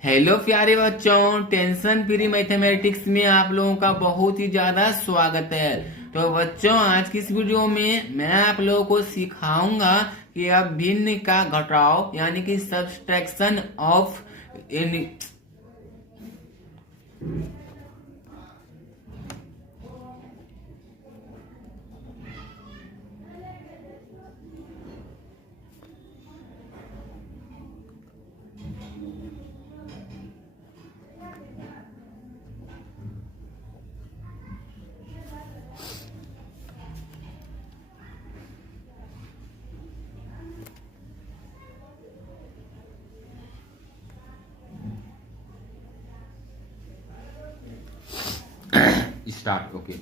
Hello प्यारे बच्चों, tension free mathematics में आप लोगों का बहुत ही ज्यादा स्वागत है। तो बच्चों, आज की इस वीडियो में मैं आप लोगों को सिखाऊंगा कि आप भिन्न का घटाव यानी कि subtraction of start. Okay,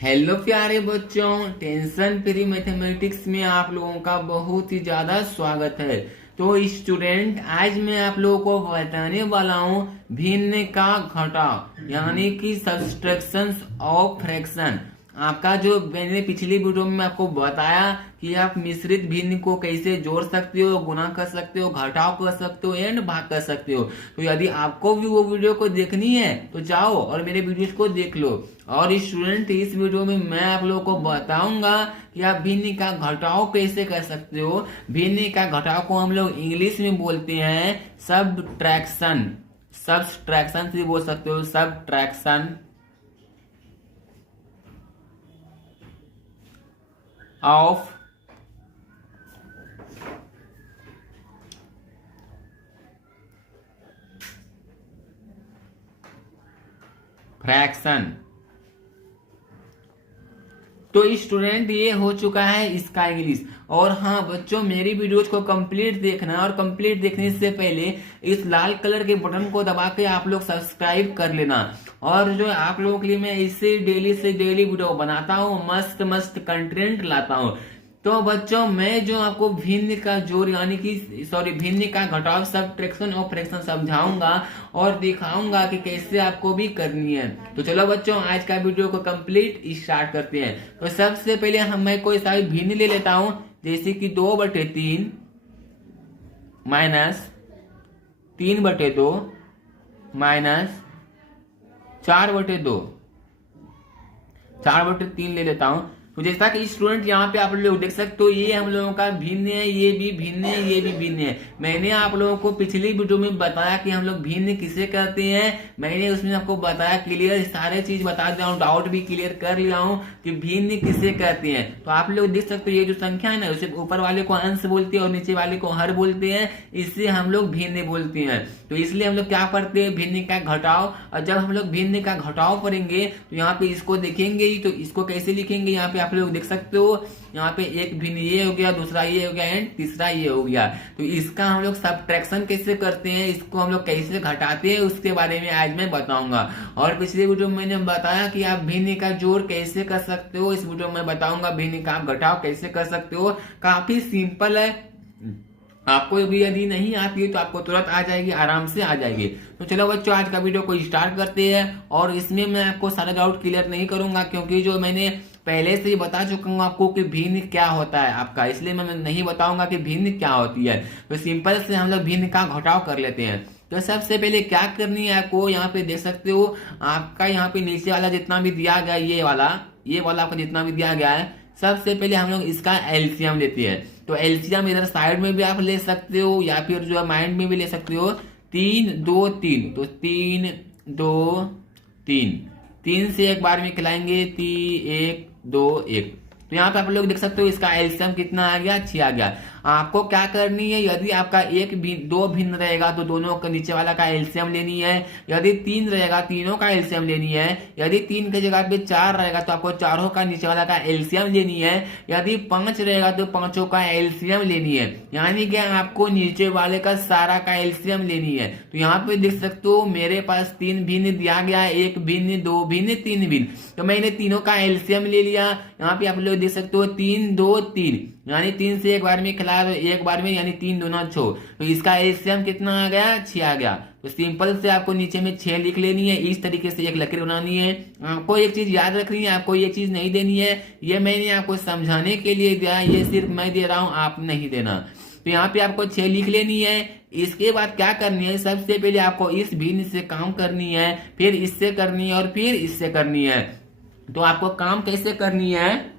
hello प्यारे बच्चों, टेंशन फ्री मैथमेटिक्स में आप लोगों का बहुत ही ज्यादा स्वागत है। तो स्टूडेंट, आज मैं आप लोगों को बताने वाला हूँ भिन्न का घटाव यानी कि सब्सट्रैक्शन ऑफ फ्रैक्शन। आपका जो मैंने पिछली वीडियो में आपको बताया कि आप मिश्रित भिन्न को कैसे जोड़ सकते हो, गुणा कर सकते हो, घटाव कर सकते हो एंड भाग कर सकते हो। तो यदि आपको भी वो वीडियो को देखनी है तो जाओ और मेरे वीडियोस को देख लो। और स्टूडेंट, इस वीडियो में मैं आप लोगों को बताऊंगा कि आप भिन्न का घटाव कैसे कर सकते हो। भिन्न का घटाव को हम लोग इंग्लिश में बोलते हैं सबट्रैक्शन। सब्सट्रैक्शन भी बोल सकते हो, सबट्रैक्शन ऑफ फ्रैक्शन। तो स्टूडेंट, ये हो चुका है इसका इंग्लिश। और हाँ बच्चों, मेरी वीडियोज को कंप्लीट देखना और कंप्लीट देखने से पहले इस लाल कलर के बटन को दबा के आप लोग सब्सक्राइब कर लेना। और जो आप लोगों के लिए मैं इससे डेली वीडियो बनाता हूँ, मस्त मस्त कंटेंट लाता हूँ। तो बच्चों, मैं जो आपको भिन्न का जोड़ यानी कि भिन्न का घटाव सब्ट्रैक्शन और फ्रैक्शन समझाऊंगा और दिखाऊंगा कि कैसे आपको भी करनी है। तो चलो बच्चों, आज का वीडियो को कंप्लीट स्टार्ट करते हैं। तो सबसे पहले मैं कोई सारी भिन्न ले लेता हूं, जैसे कि 2/3 माइनस 3/2 माइनस 4/2, 4/3 ले लेता हूं। तो जैसा कि स्टूडेंट यहाँ पे आप लोग देख सकते हो, ये हम लोगों का भिन्न है, ये भी भिन्न है, ये भी भिन्न है। मैंने आप लोगों को पिछली वीडियो में बताया कि हम लोग भिन्न किसे करते हैं। मैंने उसमें आपको बताया, क्लियर सारे चीज बता दिया हूँ, डाउट भी क्लियर कर लिया हूँ कि भिन्न किसे करते हैं। तो आप लोग देख सकते हो, ये जो संख्या है ना, उसे ऊपर वाले को अंश बोलते हैं और नीचे वाले को हर बोलते हैं। इससे हम लोग भिन्न बोलते हैं। तो इसलिए हम लोग क्या करते हैं, भिन्न का घटाव। और जब हम लोग भिन्न का घटाव करेंगे तो यहाँ पे इसको देखेंगे ही, तो इसको कैसे लिखेंगे, यहाँ पे आप लोग देख सकते हो। यहाँ पे एक भिन्न ये हो गया, दूसरा ये हो गया एंड तीसरा ये हो गया। तो इसका हम लोग सब्ट्रैक्शन कैसे करते हैं, इसको हम लोग कैसे घटाते हैं, उसके बारे में आज मैं बताऊंगा। और पिछले वीडियो में मैंने बताया कि आप भिन्न का जोड़ कैसे कर सकते हो, इस वीडियो में बताऊंगा भिन्न का घटाव कैसे कर सकते हो। काफी सिंपल है, आपको भी यदि नहीं आती है तो आपको तुरंत आ जाएगी, आराम से आ जाएगी। तो चलो बच्चों, आज का वीडियो को स्टार्ट करते हैं। और इसमें मैं आपको सारा डाउट क्लियर नहीं करूंगा, क्योंकि जो मैंने पहले से ही बता चुका हूँ आपको कि भिन्न क्या होता है आपका, इसलिए मैं नहीं बताऊंगा कि भिन्न क्या होती है। तो सिंपल से हम लोग भिन्न का घटाव कर लेते हैं। तो सबसे पहले क्या करनी है आपको, यहाँ पे देख सकते हो, आपका यहाँ पे नीचे वाला जितना भी दिया गया, ये वाला आपको जितना भी दिया गया है, सबसे पहले हम लोग इसका एलसीएम लेते हैं। तो एलसीएम इधर साइड में भी आप ले सकते हो या फिर जो है माइंड में भी ले सकते हो। 3 2 3, तो 3 2 3, 3 से एक बार में खिलाएंगे, 1 2 1। तो यहाँ पे आप लोग देख सकते हो इसका एलसीएम कितना आ गया, 6 आ गया। आपको क्या करनी है, यदि आपका दो भिन्न रहेगा तो दोनों का नीचे वाला का एलसीएम लेनी है। यदि 3 रहेगा, तीनों का एलसीएम लेनी है। यदि 3 की जगह पे 4 रहेगा तो आपको चारों का नीचे वाला का एलसीएम लेनी है। यदि 5 रहेगा तो पांचों का एलसीएम लेनी है, यानी कि आपको नीचे वाले का सारा का एलसीएम लेनी है। तो यहाँ पे देख सकते हो मेरे पास 3 भिन्न दिया गया है, 1 भिन्न, 2 भिन्न, 3 भिन्न। तो मैंने तीनों का एलसीएम ले लिया। यहाँ पे आप लोग देख सकते हो 3 2 3, यानी 3 से एक बार में खिला दो, एक बार में, यानी 3 दूना 6। तो इसका एलसीएम कितना आ गया, 6 आ गया। तो सिंपल से आपको नीचे में 6 लिख लेनी है। इस तरीके से एक लकीर बनानी है। आपको एक चीज याद रखनी है, आपको ये चीज नहीं देनी है, ये मैंने आपको समझाने के लिए दिया, ये सिर्फ मैं दे रहा हूं, आप नहीं देना। तो यहाँ पे आपको 6 लिख लेनी है। इसके बाद क्या करनी है, सबसे पहले आपको इस भिन्न से काम करनी है, फिर इससे करनी है और फिर इससे करनी है। तो आपको काम कैसे करनी है,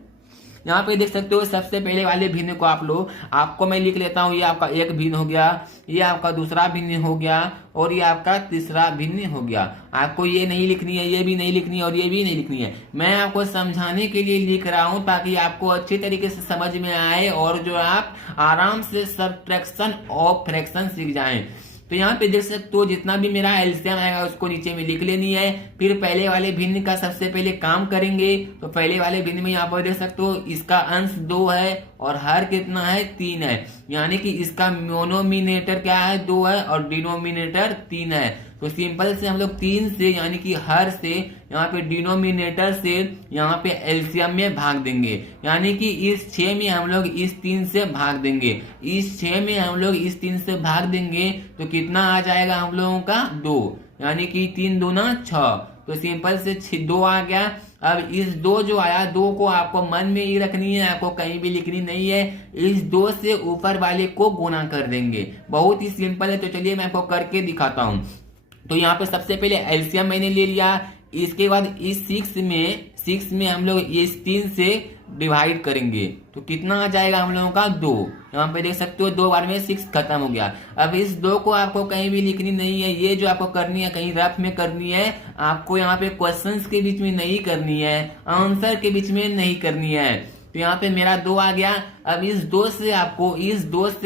यहाँ पे देख सकते हो सबसे पहले वाले भिन्न को आप लो, आपको मैं लिख लेता हूँ, ये आपका एक भिन्न हो गया, ये आपका दूसरा भिन्न हो गया और ये आपका तीसरा भिन्न हो गया। आपको ये नहीं लिखनी है, ये भी नहीं लिखनी है और ये भी नहीं लिखनी है। मैं आपको समझाने के लिए लिख रहा हूँ ताकि आपको अच्छी तरीके से समझ में आए और जो आप आराम से सब्ट्रैक्शन और फ्रैक्शन सीख जाएं। तो यहाँ पे देख सकते हो जितना भी मेरा एलसीएम आएगा उसको नीचे में लिख लेनी है। फिर पहले वाले भिन्न का सबसे पहले काम करेंगे। तो पहले वाले भिन्न में यहाँ पर देख सकते हो इसका अंश 2 है और हर कितना है 3 है, यानी कि इसका मोनोमिनेटर क्या है 2 है और डिनोमिनेटर 3 है। तो सिंपल से हम लोग 3 से यानी कि हर से यहाँ पे डिनोमिनेटर से यहाँ पे एलसीएम में भाग देंगे, यानी कि इस 6 में हम लोग इस 3 से भाग देंगे, इस 6 में हम लोग इस 3 से भाग देंगे तो कितना आ जाएगा हम लोगों का 2, यानी कि 3 दूना 6। तो सिंपल से 2 आ गया। अब इस 2 जो आया 2 को आपको मन में ही रखनी है, आपको कहीं भी लिखनी नहीं है। इस 2 से ऊपर वाले को गुना कर देंगे, बहुत ही सिंपल है। तो चलिए मैं आपको करके दिखाता हूँ। तो यहाँ पे सबसे पहले एलसीएम मैंने ले लिया, इसके बाद इस 6 में हम लोग इस 3 से डिवाइड करेंगे तो कितना आ जाएगा हम लोगों का 2। यहाँ पे देख सकते हो 2 बार में 6 खत्म हो गया। अब इस 2 को आपको कहीं भी लिखनी नहीं है, ये जो आपको करनी है कहीं रफ में करनी है, आपको यहाँ पे क्वेश्चंस के बीच में नहीं करनी है, आंसर के बीच में नहीं करनी है। तो यहाँ पे मेरा 2 आ गया। अब इस 2 से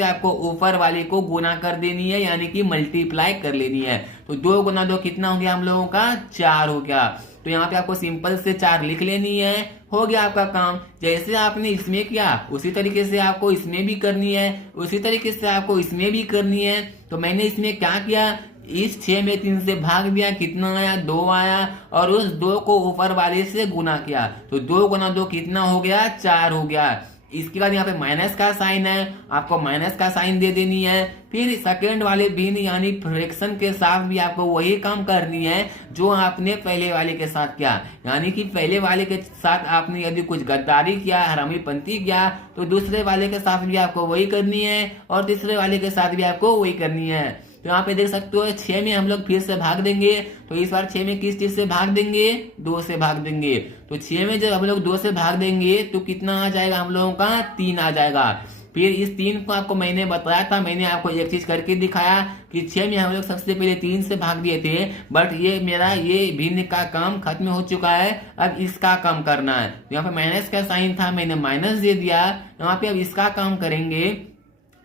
आपको ऊपर वाले को गुना कर देनी है, यानी कि मल्टीप्लाई कर लेनी है। तो 2 गुना 2 कितना हो गया हम लोगों का 4 हो गया। तो यहाँ पे आपको सिंपल से 4 लिख लेनी है, हो गया आपका काम। जैसे आपने इसमें किया उसी तरीके से आपको इसमें भी करनी है, उसी तरीके से आपको इसमें भी करनी है। तो मैंने इसमें क्या किया, इस 6 में 3 से भाग दिया, कितना आया 2 आया और उस 2 को ऊपर वाले से गुना किया तो 2 गुना 2 कितना हो गया 4 हो गया। इसके बाद यहाँ पे माइनस का साइन है, आपको माइनस का साइन दे देनी है। फिर सेकेंड वाले भिन्न यानी फ्रैक्शन के साथ भी आपको वही काम करनी है जो आपने पहले वाले के साथ किया, यानी कि पहले वाले के साथ आपने यदि कुछ गद्दारी किया, हरामीपंती किया, तो दूसरे वाले के साथ भी आपको वही करनी है और तीसरे वाले के साथ भी आपको वही करनी है। तो यहाँ पे देख सकते हो 6 में हम लोग फिर से भाग देंगे। तो इस बार 6 में किस चीज से भाग देंगे, 2 से भाग देंगे। तो 6 में जब हम लोग 2 से भाग देंगे तो कितना आ जाएगा हम लोगों का 3 आ जाएगा। फिर इस 3 को आपको मैंने बताया था, मैंने आपको एक चीज करके दिखाया कि 6 में हम लोग सबसे पहले 3 से भाग दिए थे, बट ये मेरा ये भिन्न का काम खत्म हो चुका है, अब इसका काम करना है। यहाँ पे माइनस का साइन था, मैंने माइनस दे दिया। यहाँ पे अब इसका काम करेंगे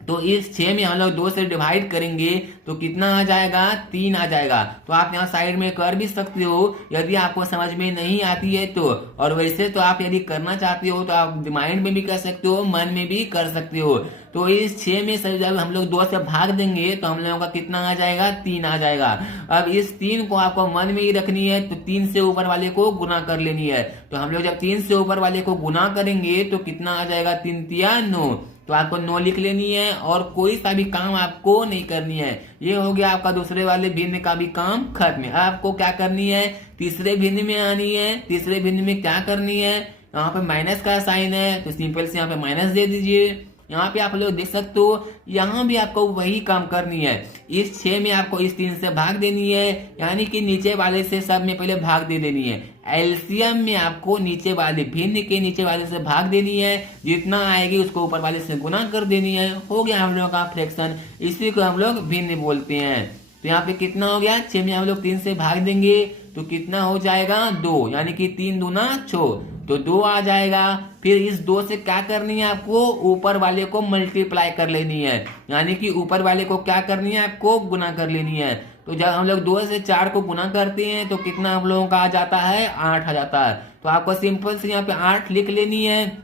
तो इस 6 में हम लोग 2 से डिवाइड करेंगे तो कितना आ जाएगा 3 आ जाएगा। तो आप यहाँ साइड में कर भी सकते हो यदि आपको समझ में नहीं आती है तो, और वैसे तो आप यदि करना चाहते हो तो आप माइंड में भी कर सकते हो, मन में भी कर सकते हो। तो इस 6 में से जब हम लोग 2 से भाग देंगे तो हम लोगों का कितना आ जाएगा 3 आ जाएगा। अब इस 3 को आपको मन में ही रखनी है, तो 3 से ऊपर वाले को गुना कर लेनी है। तो हम लोग जब 3 से ऊपर वाले को गुना करेंगे तो कितना आ जाएगा 3 तिया 9। तो आपको 9 लिख लेनी है और कोई सा भी काम आपको नहीं करनी है। ये हो गया आपका दूसरे वाले भिन्न का भी काम खत्म। आपको क्या करनी है, तीसरे भिन्न में आनी है। तीसरे भिन्न में क्या करनी है, यहाँ पे माइनस का साइन है तो सिंपल से यहाँ पे माइनस दे दीजिए। यहाँ पे आप लोग देख सकते हो, यहाँ भी आपको वही काम करनी है। इस 6 में आपको इस 3 से भाग देनी है, यानी कि नीचे वाले से सब में पहले भाग दे देनी है। एलसीएम में आपको नीचे वाले भिन्न के नीचे वाले से भाग देनी है, जितना आएगी उसको ऊपर वाले से गुना कर देनी है। हो गया हम लोगों का फ्रैक्शन, इसी को हम लोग भिन्न बोलते हैं। तो यहाँ पे कितना हो गया, 6 में हम लोग 3 से भाग देंगे तो कितना हो जाएगा 2, यानी कि 3 दूना 6 तो 2 आ जाएगा। फिर इस 2 से क्या करनी है, आपको ऊपर वाले को मल्टीप्लाई कर लेनी है, यानी कि ऊपर वाले को क्या करनी है, आपको गुना कर लेनी है। तो जब हम लोग 2 से 4 को गुना करते हैं तो कितना हम लोगों का आ जाता है 8 आ जाता है। तो आपको सिंपल से यहाँ पे 8 लिख लेनी है।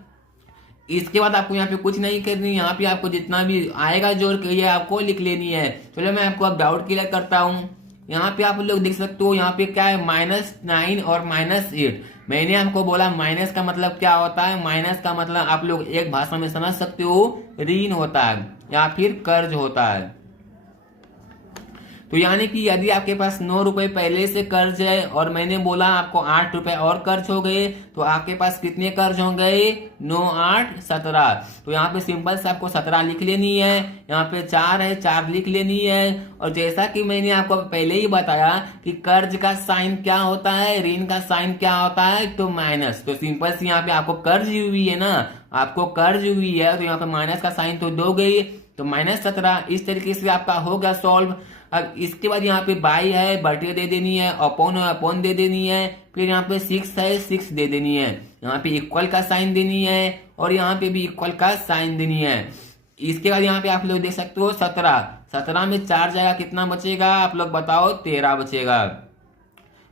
इसके बाद आपको यहाँ पे कुछ नहीं करनी, यहाँ पे आपको जितना भी आएगा जोड़ के ये आपको लिख लेनी है। चलो मैं आपको अब डाउट क्लियर करता हूँ। यहाँ पे आप लोग देख सकते हो, यहाँ पे क्या है -9 और -8। मैंने आपको बोला माइनस का मतलब क्या होता है, माइनस का मतलब आप लोग एक भाषा में समझ सकते हो, ऋण होता है या फिर कर्ज होता है। तो यानी कि यदि आपके पास 9 रुपए पहले से कर्ज है और मैंने बोला आपको 8 रुपए और कर्ज हो गए, तो आपके पास कितने कर्ज हो गए? 9 8 17। तो यहाँ पे सिंपल से आपको 17 लिख लेनी है, यहाँ पे 4 है 4 लिख लेनी है। और जैसा कि मैंने आपको पहले ही बताया कि कर्ज का साइन क्या होता है, ऋण का साइन क्या होता है, तो माइनस। तो सिंपल से यहाँ पे आपको कर्ज हुई है ना, आपको कर्ज हुई है, तो यहाँ पे माइनस का साइन तो दो गई, तो -17। इस तरीके से आपका होगा सॉल्व। अब इसके बाद यहाँ पे बाई है, बटे दे देनी है, अपॉन है अपॉन दे देनी है, फिर यहाँ पे 6 है 6 दे देनी है, यहाँ पे इक्वल का साइन देनी है और यहाँ पे भी इक्वल का साइन देनी है। इसके बाद यहाँ पे आप लोग देख सकते हो 17 में 4 जाएगा, कितना बचेगा आप लोग बताओ? 13 बचेगा।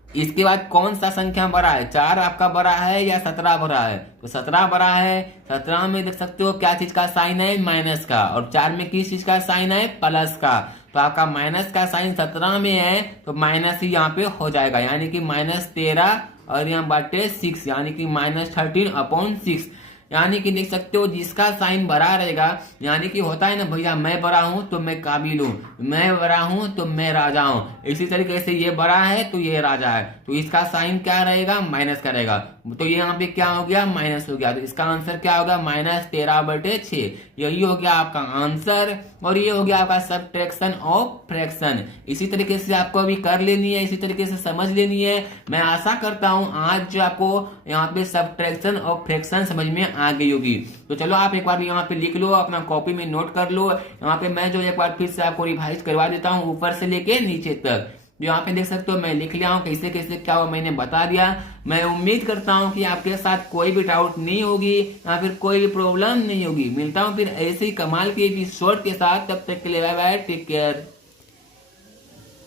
इसके बाद कौन सा संख्या बड़ा है, 4 आपका बड़ा है या 17 बड़ा है? तो 17 बड़ा है। 17 में देख सकते हो क्या चीज का साइन है? माइनस का। और 4 में किस चीज का साइन है? प्लस का। तो आपका माइनस का साइन 17 में है, तो माइनस ही यहाँ पे हो जाएगा, यानी कि -13 और यहाँ बटे 6, यानी कि -13/6। यानी कि देख सकते हो जिसका साइन बड़ा रहेगा, यानी कि होता है ना भैया, मैं बड़ा हूं तो मैं काबिल हूं, मैं बड़ा हूं तो मैं राजा हूं, इसी तरीके से ये बड़ा है तो ये राजा है, तो इसका साइन क्या रहेगा? माइनस का रहेगा। तो ये यहाँ पे क्या हो गया? माइनस हो गया। तो इसका आंसर क्या होगा? -13/6। यही हो गया आपका आंसर। और ये हो गया आपका सब्ट्रैक्शन ऑफ फ्रैक्शन। इसी तरीके से आपको अभी कर लेनी है, इसी तरीके से समझ लेनी है। मैं आशा करता हूं आज जो आपको यहाँ पे सब्ट्रैक्शन ऑफ फ्रैक्शन समझ में आ गई होगी। तो चलो आप एक बार यहाँ पे लिख लो, अपना कॉपी में नोट कर लो। यहाँ पे मैं जो एक बार फिर से आपको रिवाइज करवा देता हूँ ऊपर से लेके नीचे तक। जो यहाँ पे देख सकते हो मैं लिख लिया हूँ, कैसे कैसे क्या हुआ मैंने बता दिया। मैं उम्मीद करता हूँ कि आपके साथ कोई भी डाउट नहीं होगी या फिर कोई भी प्रॉब्लम नहीं होगी। मिलता हूँ फिर ऐसे ही कमाल के एपिसोड के साथ, तब तक के लिए बाय बाय, टेक केयर।